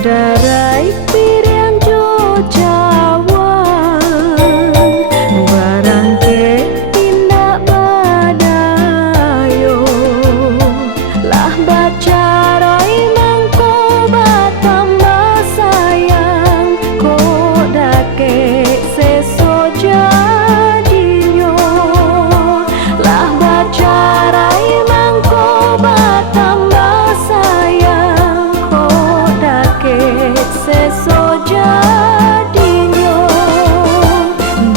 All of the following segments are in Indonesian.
Darai pirian jo jawan barang ke tindak badayo lah baca rai mangko batambah sayang kodake seso jadinyo lah baca rai mangko batambah sayang seso jadinyo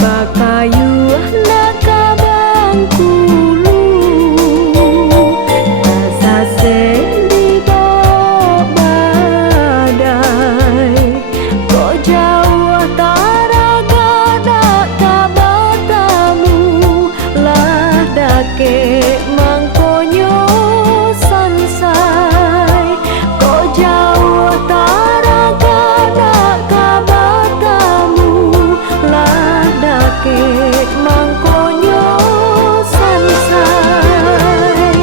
bakayu nak kabangkulu tasase di bawah badai kok jauh taraga dak tabatamu lah dake mangkonyo sansai kok jauh mangkonyo sansai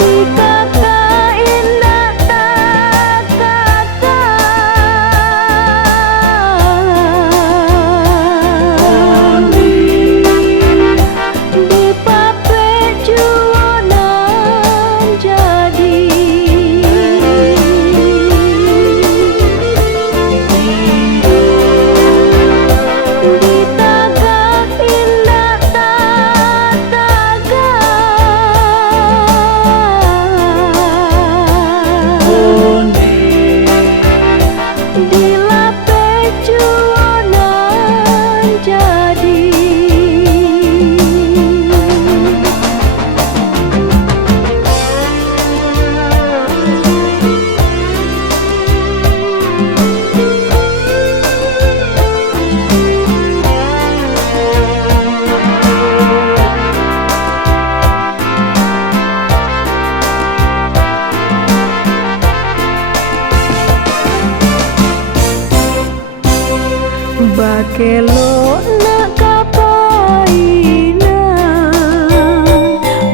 dikatain nak kata dipape jualan jadi bakelo nak kapainan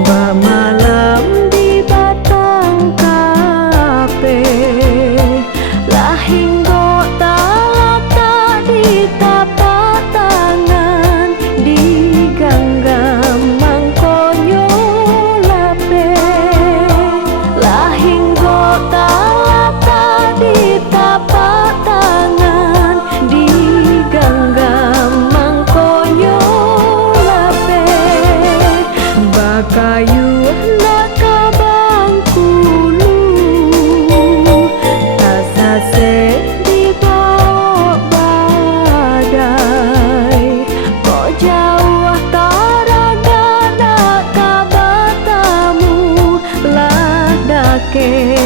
ba malam di batang kape lah hinggo talata di tapak tangan di ganggam mangkonyo lape lah hinggo talata di tapak tangan di ganggam mangkonyo lape bakayu nak kabangkulu tasase di bawah badai kok jauh taraga nak kabatamu lah dake